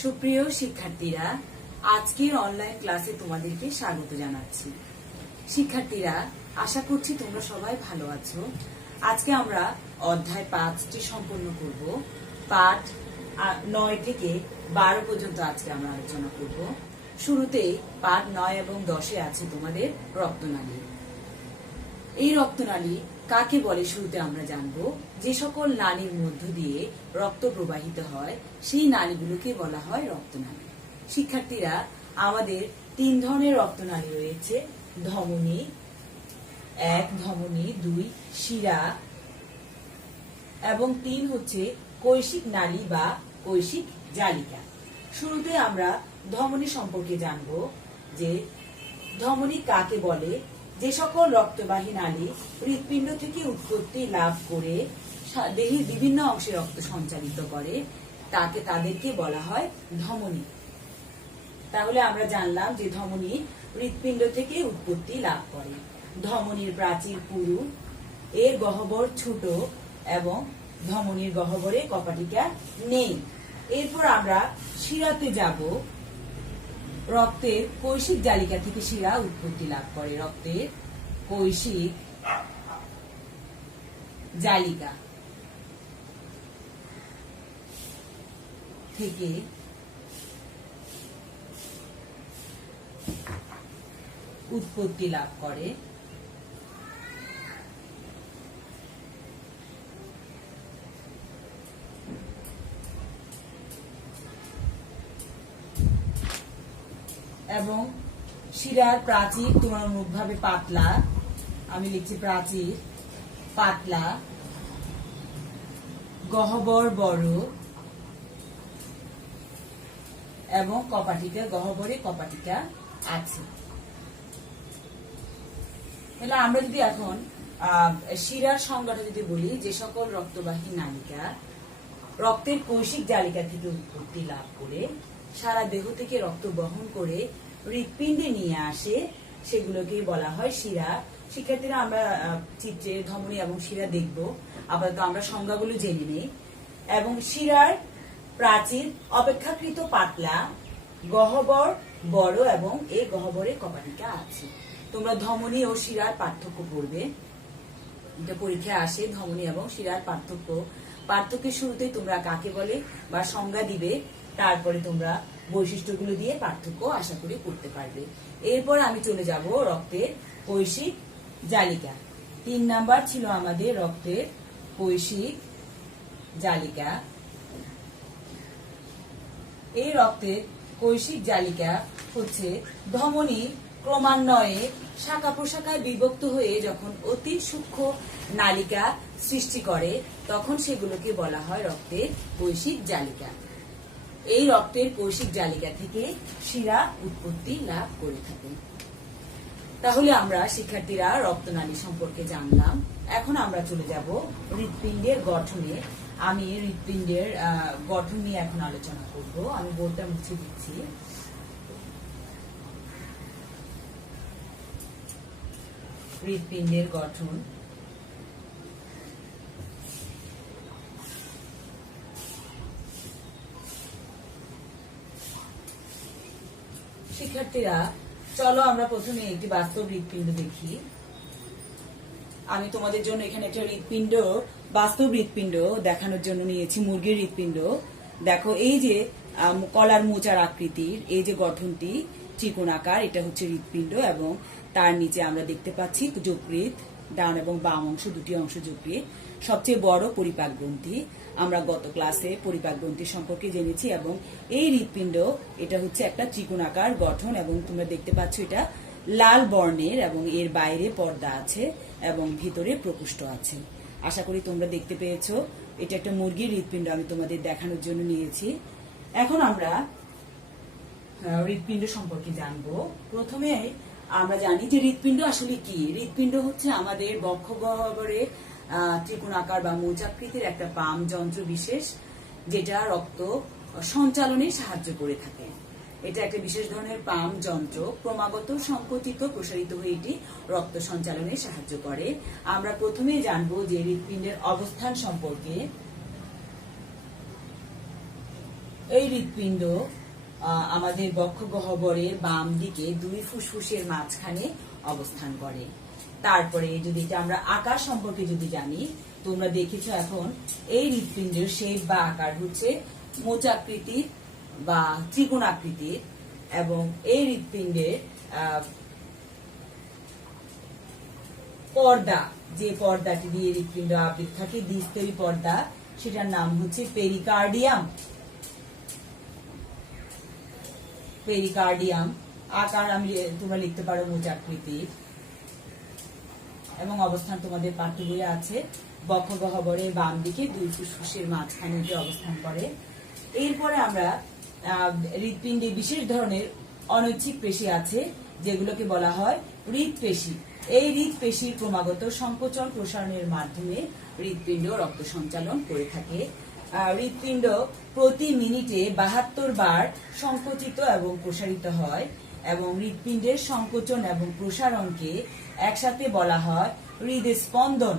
সুপ্রিয় শিক্ষার্থীরা, আজকের অনলাইন ক্লাসে তোমাদেরকে স্বাগত জানাচ্ছি। শিক্ষার্থীরা, আশা করছি তোমরা সবাই ভালো আছো। আজকে আমরা অধ্যায় 5টি সম্পন্ন করব। পাঠ 9 থেকে 12 পর্যন্ত আজকে আমরা আলোচনা করব। শুরুতেই পাঠ 9 এবং 10-এ আছে তোমাদের রক্তনালী। এই রক্তনালী কাকে বলে শুরুতে আমরা জানব। যে সকল নালীর মধ্য দিয়ে রক্ত প্রবাহিত হয় সেই নালীগুলোকে বলা হয় রক্তনালী। শিক্ষার্থীরা, আমাদের 3 ধরনের রক্তনালী রয়েছে: ধমনী 1, ধমনী 2 শিরা, এবং 3 হচ্ছে কৈশিক নালী বা কৈশিক জালিকা। শুরুতে আমরা ধমনী সম্পর্কে জানব যে ধমনী কাকে বলে। যে সকল রক্তবাহী নালী হৃৎপিণ্ড থেকে উৎপত্তি লাভ করে দেহের বিভিন্ন অংশে রক্ত সঞ্চালিত করে তাদেরকে বলা হয় ধমনী। তাহলে আমরা জানলাম যে ধমনী হৃৎপিণ্ড থেকে উৎপত্তি লাভ করে। ধমনীর প্রাচীর পুরু, এর গহ্বর ছোট এবং ধমনীর গহ্বরে কপাটিকা নেই। এরপর আমরা শিরাতে যাব। রক্তের কৈশিক জালিকা থেকে শিরা উৎপত্তি লাভ করে। রক্তের কৈশিক জালিকা থেকে উৎপত্তি লাভ করে। এবং শিরার প্রাচীর তুলনামূলকভাবে পাতলা, আমি লিখছি প্রাচীর পাতলা, গহ্বর বড় এবং কপাটিকা, গহ্বরে কপাটিকা আছে। তাহলে আমরা যদি এখন শিরার সংজ্ঞাটা যদি বলি, যে সকল রক্তবাহী নালিকা রক্তের কৈশিক জালিকা থেকে উৎপত্তি লাভ করে সারা দেহ থেকে রক্ত বহন করে হৃৎপিণ্ডে নিয়ে আসে, সেগুলোকে বলা হয় শিরা। শিক্ষার্থীরা, আমরা চিত্রে ধমনী এবং শিরা দেখব। আপাতত আমরা সংজ্ঞাগুলো জেনে নেই। এবং শিরার প্রাচীর অপেক্ষাকৃত পাতলা, গহ্বর বড় এবং এই গহ্বরে কপাটিকা আছে। তোমরা ধমনী ও শিরার পার্থক্য পড়বে, এটা পরীক্ষায় আসে। ধমনী এবং শিরার পার্থক্যের শুরুতেই তোমরা কাকে বলে বা সংজ্ঞা দিবে, তারপরে তোমরা বৈশিষ্ট্যগুলো দিয়ে পার্থক্য আশা করি করতে পারবে। এরপর আমি চলে যাব রক্তের কৈশিক জালিকা। 3 নাম্বার ছিল আমাদের রক্তের কৈশিক জালিকা। এই রক্তের কৈশিক জালিকা হচ্ছে ধমনী ক্রমান্বয়ে শাখা প্রশাখায় বিভক্ত হয়ে যখন অতি সূক্ষ্ম নালিকা সৃষ্টি করে তখন সেগুলোকে বলা হয় রক্তের কৈশিক জালিকা। এই রক্তের কৈশিক জালিকা থেকে শিরা উৎপত্তি লাভ করে থাকে। তাহলে আমরা শিক্ষার্থীরা রক্তনালী সম্পর্কে জানলাম। এখন আমরা চলে যাব হৃৎপিণ্ডের গঠনে। আমি হৃৎপিণ্ডের গঠন নিয়ে এখন আলোচনা করব। আমি বোর্ডটা মুছে দিচ্ছি। হৃৎপিণ্ডের গঠন। শিক্ষার্থীরা, চলো আমরা প্রথমে একটি বাস্তব হৃৎপিণ্ড দেখি। আমি তোমাদের জন্য এখানে একটা হৃৎপিণ্ড, বাস্তব হৃৎপিণ্ড দেখানোর জন্য নিয়েছি, মুরগির হৃৎপিণ্ড। দেখো, এই যে কলার মোচার আকৃতির এই যে গঠনটি ত্রিকোণাকার, এটা হচ্ছে হৃৎপিণ্ড এবং তার নিচে আমরা দেখতে পাচ্ছি যকৃৎ, ডান এবং বাম অংশ, দুটি অংশ যকৃৎ। সবচেয়ে বড় পরিপাক গ্রন্থি। আমরা গত ক্লাসে পরিপাক গ্রন্থি সম্পর্কে জেনেছি। এবং এই হৃৎপিণ্ড, এটা হচ্ছে একটা ত্রিকোণাকার গঠন এবং তোমরা দেখতে পাচ্ছ এটা লাল বর্ণের এবং এর বাইরে পর্দা আছে এবং ভিতরে প্রকোষ্ঠ আছে। আশা করি তোমরা দেখতে পেয়েছো। এটা একটা মুরগির হৃৎপিণ্ড আমি তোমাদের দেখানোর জন্য নিয়েছি। এখন আমরা হৃৎপিণ্ড সম্পর্কে জানবো। প্রথমে আমরা জানি যে হৃৎপিণ্ড আসলে কি। হৃৎপিণ্ড হচ্ছে আমাদের বক্ষ গহ্বরে ত্রিকোণাকার বা মোচাকৃতির একটা পাম্প যন্ত্র বিশেষ, যেটা রক্ত সঞ্চালনে সাহায্য করে থাকে। এটা একটা বিশেষ ধরনের পাম্প যন্ত্র, ক্রমাগত সংকুচিত প্রসারিত হয়ে এটি রক্ত সঞ্চালনে সাহায্য করে। আমরা প্রথমেই জানবো যে হৃৎপিণ্ডের অবস্থান সম্পর্কে। এই হৃৎপিণ্ড আমাদের বক্ষগহ্বরের বাম দিকে দুই ফুসফুসের মাঝখানে অবস্থান করে। তারপরে যদি এটা আমরা আকার সম্পর্কে যদি জানি, তোমরা দেখেছো এখন এই হৃৎপিণ্ডের শেপ বা আকার হচ্ছে মোচাকৃতির বা ত্রিকোণাকৃতির, এবং এই হৃৎপিণ্ডের পর্দা, যে পর্দাটি দিয়ে হৃৎপিণ্ড আবৃত থাকে, দ্বিস্তরী পর্দা, সেটার নাম হচ্ছে পেরিকার্ডিয়াম। পেরিকার্ডিয়াম আকার তোমরা লিখতে পারো মোচাকৃতির, এবং অবস্থান তোমাদের পাঠ্য বইয়ে আছে। বক্ষগহ্বরের বাম দিকে দুই ফুসফুসের মাঝখানে অবস্থান করে। এরপরে আমরা হৃৎপিণ্ডে বিশেষ ধরনের অনৈচ্ছিক পেশি আছে, যেগুলোকে বলা হয় হৃৎপেশি। এই হৃৎপেশির ক্রমাগত সংকোচন প্রসারণের মাধ্যমে হৃৎপিণ্ড রক্ত সঞ্চালন করে থাকে। হৃৎপিণ্ড প্রতি মিনিটে 72 বার সংকুচিত এবং প্রসারিত হয়, এবং হৃৎপিণ্ডের সংকোচন এবং প্রসারণকে একসাথে বলা হয় হৃদস্পন্দন।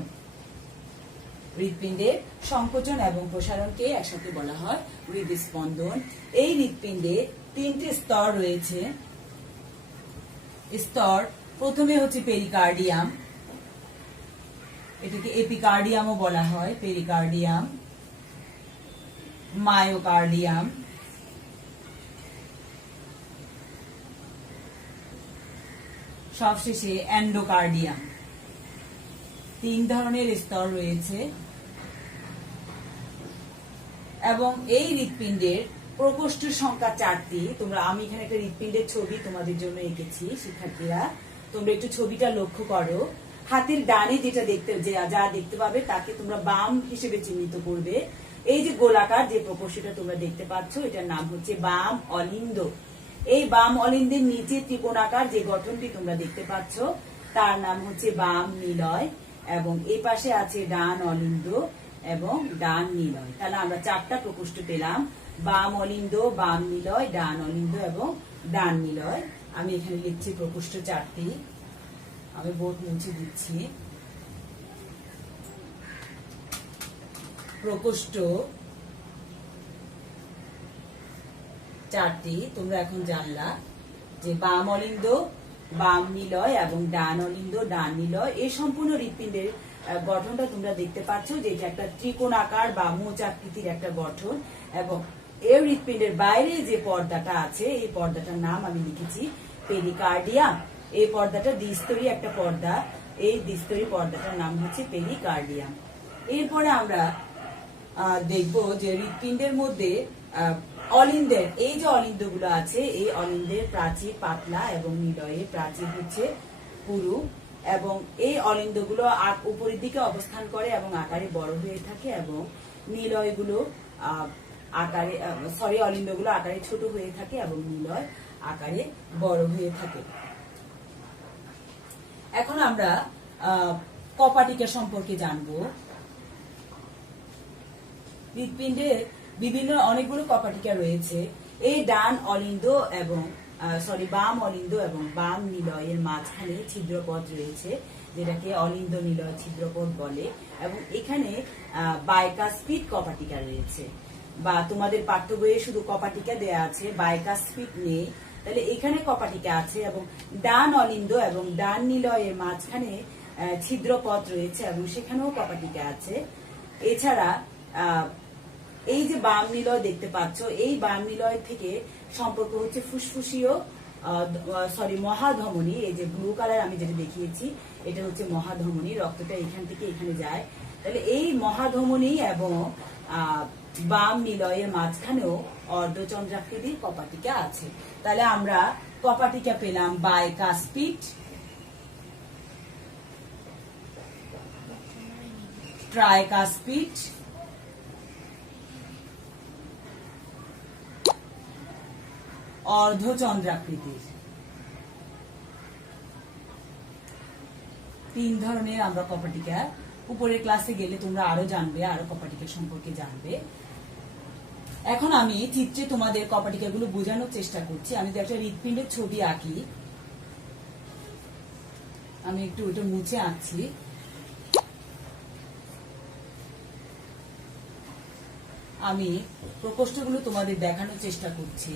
হৃৎপিণ্ডের সংকোচন এবং প্রসারণকে একসাথে বলা হয় হৃদস্পন্দন। এই হৃৎপিণ্ডে 3টি স্তর রয়েছে। স্তর প্রথমে হচ্ছে পেরিকার্ডিয়াম, এটাকে এপিকার্ডিয়ামও বলা হয়, পেরিকার্ডিয়াম, মায়োকার্ডিয়াম, সবশেষে এন্ডোকার্ডিয়াম। 3 ধরনের স্তর রয়েছে, এবং এই হৃৎপিণ্ডের প্রকোষ্ঠ সংখ্যা 4টি। আমি এখানে একটা হৃৎপিণ্ডের ছবি তোমাদের জন্য এঁকেছি, শিক্ষার্থীরা তোমরা একটু ছবিটা লক্ষ্য করো। হাতের ডানে যা দেখতে পাবে তাকে তোমরা বাম হিসেবে চিহ্নিত করবে। এই যে গোলাকার যে প্রকোষ্ঠটা তোমরা দেখতে পাচ্ছ, এটার নাম হচ্ছে বাম অলিন্দ। এই বাম অলিন্দের নিচে ত্রিকোণাকার যে গঠনটি তোমরা দেখতে পাচ্ছ, তার নাম হচ্ছে বাম নিলয়, এবং এই পাশে আছে ডান অলিন্দ এবং ডান নিলয়। তাহলে আমরা 4টা প্রকোষ্ঠ পেলাম: বাম অলিন্দ, বাম নিলয়, ডান অলিন্দ এবং ডান নিলয়। আমি এখানে লিখছি প্রকোষ্ঠ 4টি, আমি বোর্ড মুছে দিচ্ছি। প্রকোষ্ঠ 4টি তোমরা এখন জানলা, যে বাম অলিন্দ, বাম নিলয় এবং ডান অলিন্দ, ডান নিলয়। এই সম্পূর্ণ হৃৎপিণ্ডের গঠনটা তোমরা দেখতে পাচ্ছ, যে এটা একটা ত্রিকোণাকার বা মোচাকৃতির একটা গঠন, এবং এই হৃৎপিণ্ডের বাইরে যে পর্দাটা আছে, এই পর্দাটার নাম আমি লিখেছি পেরিকার্ডিয়াম। এই পর্দাটা দ্বিস্তরী একটা পর্দা, এই দ্বিস্তরী পর্দাটার নাম হচ্ছে পেরিকার্ডিয়াম। এরপরে আমরা দেখব যে হৃৎপিণ্ডের মধ্যে অলিন্দের, এই যে অলিন্দগুলো আছে, এই অলিন্দের প্রাচীর পাতলা এবং নিলয়ের প্রাচীর হচ্ছে পুরু, এবং এই অলিন্দগুলো উপরের দিকে অবস্থান করে এবং আকারে বড় হয়ে থাকে, এবং নিলয়গুলো অলিন্দগুলো আকারে ছোট হয়ে থাকে এবং নিলয় আকারে বড় হয়ে থাকে। এখন আমরা কপাটিকা সম্পর্কে জানবো। হৃৎপিণ্ডে অনেকগুলো কপাটিকা রয়েছে। এই ডান অলিন্দ এবং বাম অলিন্দ এবং বাম নিলয়ের মাঝখানে ছিদ্রপথ রয়েছে, যেটাকে অলিন্দ নিলয় ছিদ্রপথ বলে, এবং এখানে বাইকাস্পিড কপাটিকা রয়েছে। বা তোমাদের পাঠ্য বইয়ে শুধু কপাটিকা দেয়া আছে, বাইকাস্পিড নেই। তাহলে এখানে কপাটিকা আছে, এবং ডান অলিন্দ এবং ডান নিলয়ের মাঝখানে ছিদ্রপথ রয়েছে, এবং সেখানেও কপাটিকা আছে। এছাড়া এই যে বাম নিলয় দেখতে পাচ্ছ, এই বাম নিলয় থেকে সম্পর্ক হচ্ছে ফুসফুসীয় মহাধমনী। এই যে ব্লু কালার আমি যেটা দেখিয়েছি, এটা হচ্ছে মহাধমনী, রক্তটা এখান থেকে এখানে যায়। তাহলে এই মহাধমনী এবং বাম নিলয়ের মাঝখানেও অর্ধচন্দ্রাকৃতির কপাটিকা আছে। তাহলে আমরা কপাটিকা পেলাম বাইকাস্পিড, ট্রাইকাস্পিড, অর্ধচন্দ্রাকৃতির। 3 ধরনের আমরা কপাটিকা, উপরের ক্লাসে গেলে তোমরা আরো জানবে, আরো কপাটিকা সম্পর্কে জানবে। এখন আমি চিত্রে তোমাদের কপাটিকা গুলো বোঝানোর চেষ্টা করছি। আমি তো একটা হৃৎপিণ্ডের ছবি আঁকি, আমি একটু ওটা মুছে আঁকছি। আমি প্রকোষ্ঠগুলো তোমাদের দেখানোর চেষ্টা করছি।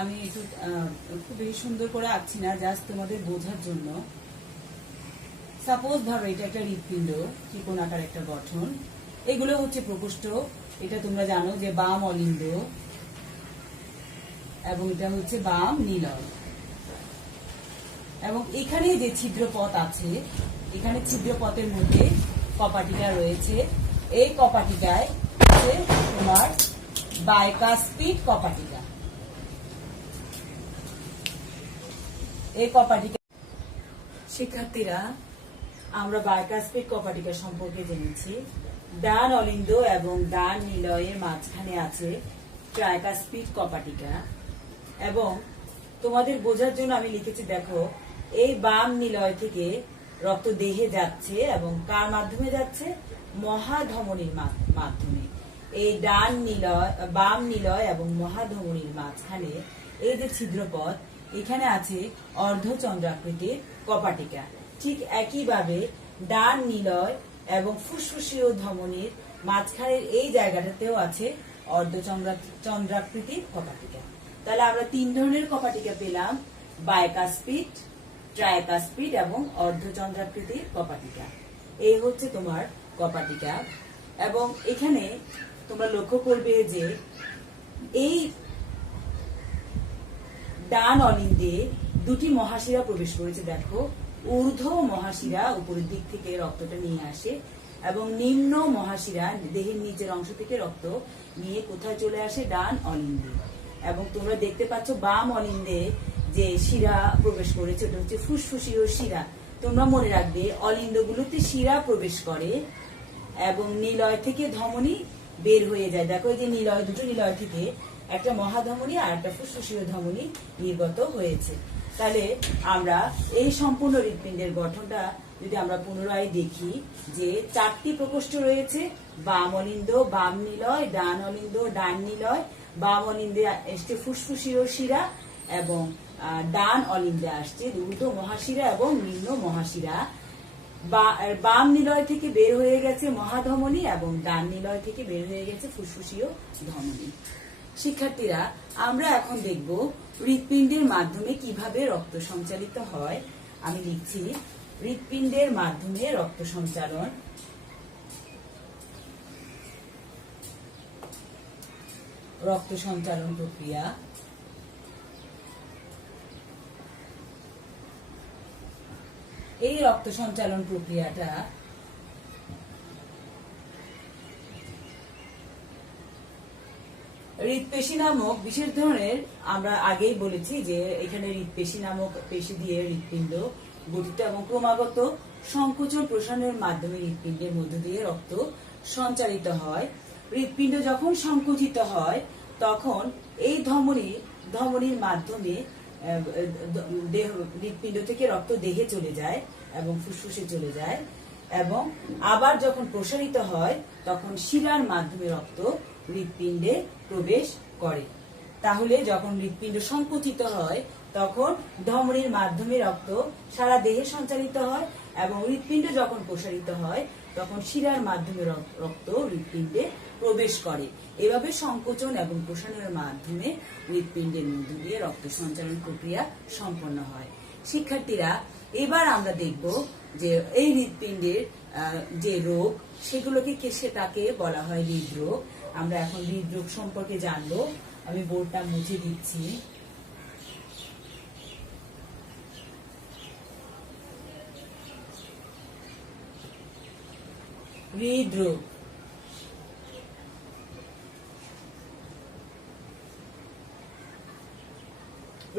আমি একটু খুব বেশি সুন্দর করে আঁকছি না, জাস্ট তোমাদের বোঝার জন্য। সাপোজ ধরো এটা একটা হৃৎপিণ্ড, ত্রিকোণ আকার একটা গঠন। এগুলো হচ্ছে প্রকোষ্ঠ। এটা তোমরা জানো যে বাম অলিন্দ এবং এটা হচ্ছে বাম নিলয়। এবং এখানে যে ছিদ্রপথ আছে, এখানে ছিদ্রপথের মধ্যে কপাটিকা রয়েছে। এই কপাটিকায় হচ্ছে তোমার বাইকাস্পিড কপাটিকা। এই কপাটিকা, শিক্ষার্থীরা আমরা বাইকাস্পিড কপাটিকা সম্পর্কে জেনেছি। ডান অলিন্দ এবং ডান নিলয়ের মাঝখানে আছে ট্রাইকাস্পিড কপাটিকা। এবং তোমাদের বোঝার জন্য আমি লিখেছি, দেখো এই বাম নিলয় থেকে রক্ত দেহে যাচ্ছে এবং কার মাধ্যমে যাচ্ছে? মহাধমনীর মাধ্যমে। এই ডান নিলয়, বাম নিলয় এবং মহাধমনীর মাঝখানে এই যে ছিদ্রপথ, এখানে আছে অর্ধচন্দ্রাকৃতির কপাটিকা। ঠিক একইভাবে ডান নিলয় এবং ফুসফুসীয় ধমনীর মাঝখানের এই জায়গাটাতেও আছে অর্ধচন্দ্রাকৃতির কপাটিকা। তাহলে আমরা 3 ধরনের কপাটিকা পেলাম, বাইকাস্পিড, ট্রাইকাস্পিড এবং অর্ধচন্দ্রাকৃতির কপাটিকা। এই হচ্ছে তোমার কপাটিকা। এবং এখানে তোমরা লক্ষ্য করবে যে এই ডান অলিন্দে 2টি মহাশিরা প্রবেশ করেছে। দেখো, ঊর্ধ্ব মহাশিরা উপরের দিক থেকে রক্তটা নিয়ে আসে এবং নিম্ন মহাশিরা দেহের নিচের অংশ থেকে রক্ত নিয়ে কোথায় চলে আসে? ডান অলিন্দে। এবং তোমরা দেখতে পাচ্ছ বাম অলিন্দে যে শিরা প্রবেশ করেছে ওটা হচ্ছে ফুসফুসীয় শিরা। তোমরা মনে রাখবে অলিন্দগুলোতে শিরা প্রবেশ করে এবং নিলয় থেকে ধমনী বের হয়ে যায়। দেখো এই যে নিলয়, 2টো নিলয় থেকে একটা মহাধমনী আর একটা ফুসফুসীয় ধমনী নির্গত হয়েছে। তাহলে আমরা এই সম্পূর্ণ হৃৎপিণ্ডের গঠনটা যদি আমরা পুনরায় দেখি, যে 4টি প্রকোষ্ঠ রয়েছে। বাম অলিন্দ, বাম নিলয়, ডান অলিন্দ, ডান নিলয়, বাম অলিন্দে আসছে ফুসফুসীয় শিরা এবং ডান অলিন্দে আসছে ঊর্ধ্ব মহাশিরা এবং নিম্ন মহাশিরা। বাম নিলয় থেকে বের হয়ে গেছে মহাধমনী এবং ডান নিলয় থেকে বের হয়ে গেছে ফুসফুসীয় ধমনী। শিক্ষার্থীরা, আমরা এখন দেখব হৃৎপিণ্ডের মাধ্যমে কিভাবে রক্ত সঞ্চালিত হয়। আমি লিখছি, হৃৎপিণ্ডের মাধ্যমে রক্ত সঞ্চালন। রক্ত সঞ্চালন প্রক্রিয়া। এই রক্ত সঞ্চালন প্রক্রিয়াটা হৃৎপেশি নামক বিশেষ ধরনের, আমরা আগেই বলেছি যে এখানে হৃৎপেশি নামক পেশি দিয়ে হৃৎপিণ্ড গঠিত এবং ক্রমাগত সংকোচন প্রসারণের মাধ্যমে হৃৎপিণ্ডের মধ্য দিয়ে রক্ত সঞ্চালিত হয়। হৃৎপিণ্ড যখন সংকুচিত হয় তখন এই ধমনীর মাধ্যমে হৃৎপিণ্ড থেকে রক্ত দেহে চলে যায় এবং ফুসফুসে চলে যায় এবং আবার যখন প্রসারিত হয় তখন শিরার মাধ্যমে রক্ত হৃৎপিণ্ডে প্রবেশ করে। তাহলে যখন হৃৎপিণ্ড সংকুচিত হয় তখন ধমনীর মাধ্যমে রক্ত সারা দেহে সঞ্চালিত হয় এবং হৃৎপিণ্ড যখন প্রসারিত হয় তখন শিরার মাধ্যমে রক্ত হৃৎপিণ্ডে প্রবেশ করে। এভাবে সংকোচন এবং প্রসারণের মাধ্যমে হৃৎপিণ্ডের মধ্য দিয়ে রক্ত সঞ্চালন প্রক্রিয়া সম্পন্ন হয়। শিক্ষার্থীরা, এবার আমরা দেখব যে এই হৃৎপিণ্ডের যে রোগ, সেগুলোকে সেটাকে বলা হয় হৃদরোগ। আমরা এখন হৃদরোগ সম্পর্কে জানবো। আমি বোর্ডটা মুছে দিচ্ছি। হৃদরোগ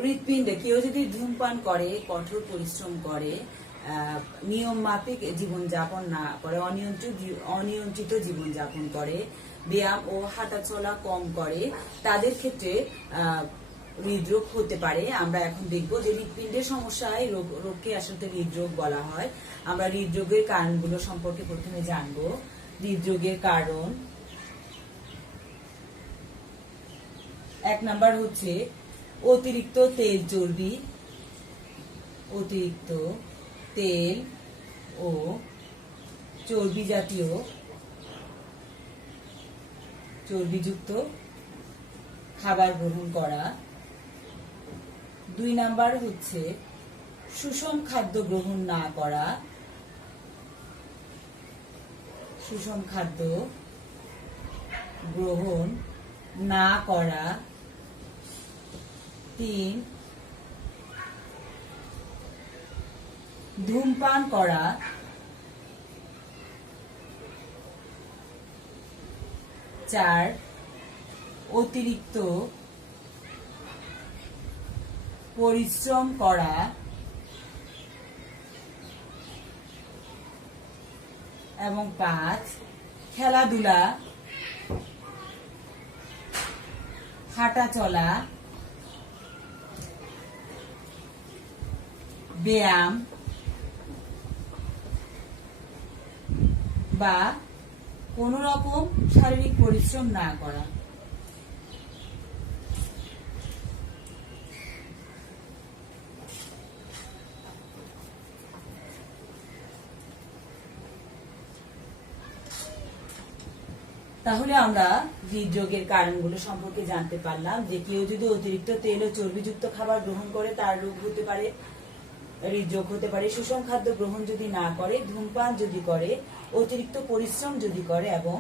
হৃৎপিণ্ডে কেউ যদি ধূমপান করে, কঠোর পরিশ্রম করে, নিয়ম মাফিক জীবনযাপন না করে, অনিয়ন্ত্রিত জীবনযাপন করে, ব্যায়াম ও হাঁটাচলা কম করে, তাদের ক্ষেত্রে হৃদরোগ হতে পারে। আমরা এখন দেখব যে হৃৎপিণ্ডের সমস্যায় রোগকে আসলে হৃদরোগ বলা হয়। আমরা হৃদরোগের কারণগুলো সম্পর্কে প্রথমে জানব। হৃদরোগের কারণ 1 নাম্বার হচ্ছে অতিরিক্ত তেল চর্বি। অতিরিক্ত তেল ও চর্বিযুক্ত খাবার গ্রহণ করা। 2 নাম্বার হচ্ছে সুষম খাদ্য গ্রহণ না করা, সুষম খাদ্য গ্রহণ না করা। 3 ধূমপান করা। 4 অতিরিক্ত পরিশ্রম করা। এবং 5 খেলাধুলা, হাঁটা চলা, ব্যায়াম বা কোন রকম শারীরিক পরিশ্রম না করা। তাহলে আমরা হৃদরোগের কারণগুলো সম্পর্কে জানতে পারলাম যে কেউ যদি অতিরিক্ত তেল ও চর্বিযুক্ত খাবার গ্রহণ করে তার রোগ হতে পারে, হৃদরোগ হতে পারে। সুষম খাদ্য গ্রহণ যদি না করে, ধূমপান যদি করে, অতিরিক্ত পরিশ্রম যদি করে এবং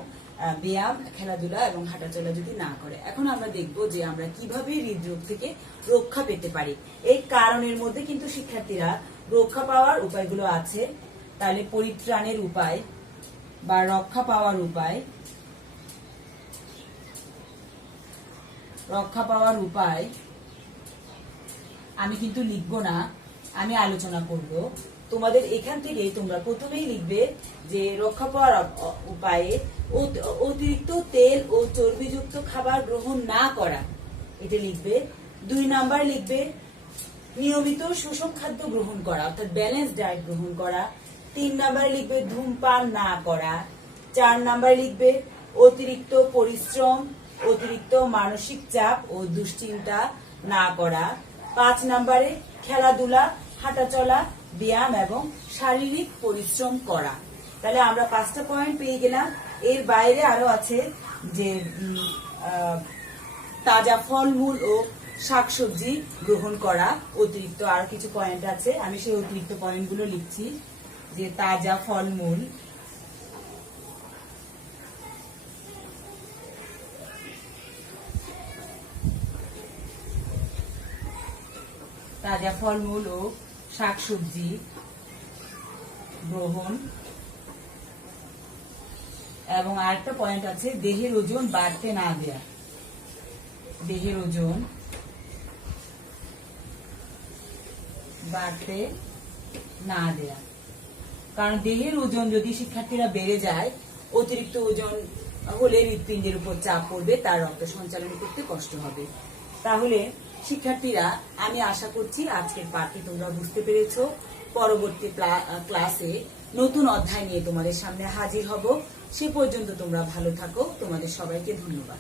ব্যায়াম, খেলাধুলা এবং হাঁটাচলা যদি না করে। এখন আমরা দেখব যে আমরা কিভাবে হৃদরোগ থেকে রক্ষা পেতে পারি। এই কারণের মধ্যে কিন্তু শিক্ষার্থীরা রক্ষা পাওয়ার উপায়গুলো আছে। তাহলে পরিত্রাণের উপায় বা রক্ষা পাওয়ার উপায়, আমি কিন্তু লিখবো না, আমি আলোচনা করব। তোমাদের এখান থেকে তোমরা প্রথমেই লিখবে যে রক্ষা পাওয়ার উপায়ে অতিরিক্ত তেল ও চর্বিযুক্ত খাবার গ্রহণ না করা, এটা লিখবে। 2 নাম্বার লিখবে নিয়মিত সুষম খাদ্য গ্রহণ করা, অর্থাৎ ব্যালেন্স ডায়েট গ্রহণ করা। 3 নাম্বার লিখবে ধূমপান না করা। 4 নাম্বার লিখবে অতিরিক্ত পরিশ্রম, অতিরিক্ত মানসিক চাপ ও দুশ্চিন্তা না করা। 5 নাম্বারে খেলাধুলা, হাঁটাচলা, ব্যায়াম এবং শারীরিক পরিশ্রম করা। তাহলে আমরা 5টা পয়েন্ট পেয়ে গেলাম। এর বাইরে আরো আছে যে তাজা ফলমূল ও শাকসবজি গ্রহণ করা। অতিরিক্ত আরো কিছু পয়েন্ট আছে, আমি সেই অতিরিক্ত পয়েন্টগুলো লিখছি। যে তাজা ফলমূল, ও শাকসবজি গ্রহণ। এবং আরেকটা পয়েন্ট আছে দেহের ওজন বাড়তে না দেয়া, দেহের ওজন বাড়তে না দেয়া। কারণ দেহের ওজন যদি শিক্ষার্থীরা বেড়ে যায়, অতিরিক্ত ওজন হলে হৃৎপিণ্ডের উপর চাপ পড়বে, তার রক্ত সঞ্চালন করতে কষ্ট হবে। তাহলে শিক্ষার্থীরা, আমি আশা করছি আজকের পাঠটি তোমরা বুঝতে পেরেছো। পরবর্তী ক্লাসে নতুন অধ্যায় নিয়ে তোমাদের সামনে হাজির হব। সে পর্যন্ত তোমরা ভালো থাকো। তোমাদের সবাইকে ধন্যবাদ।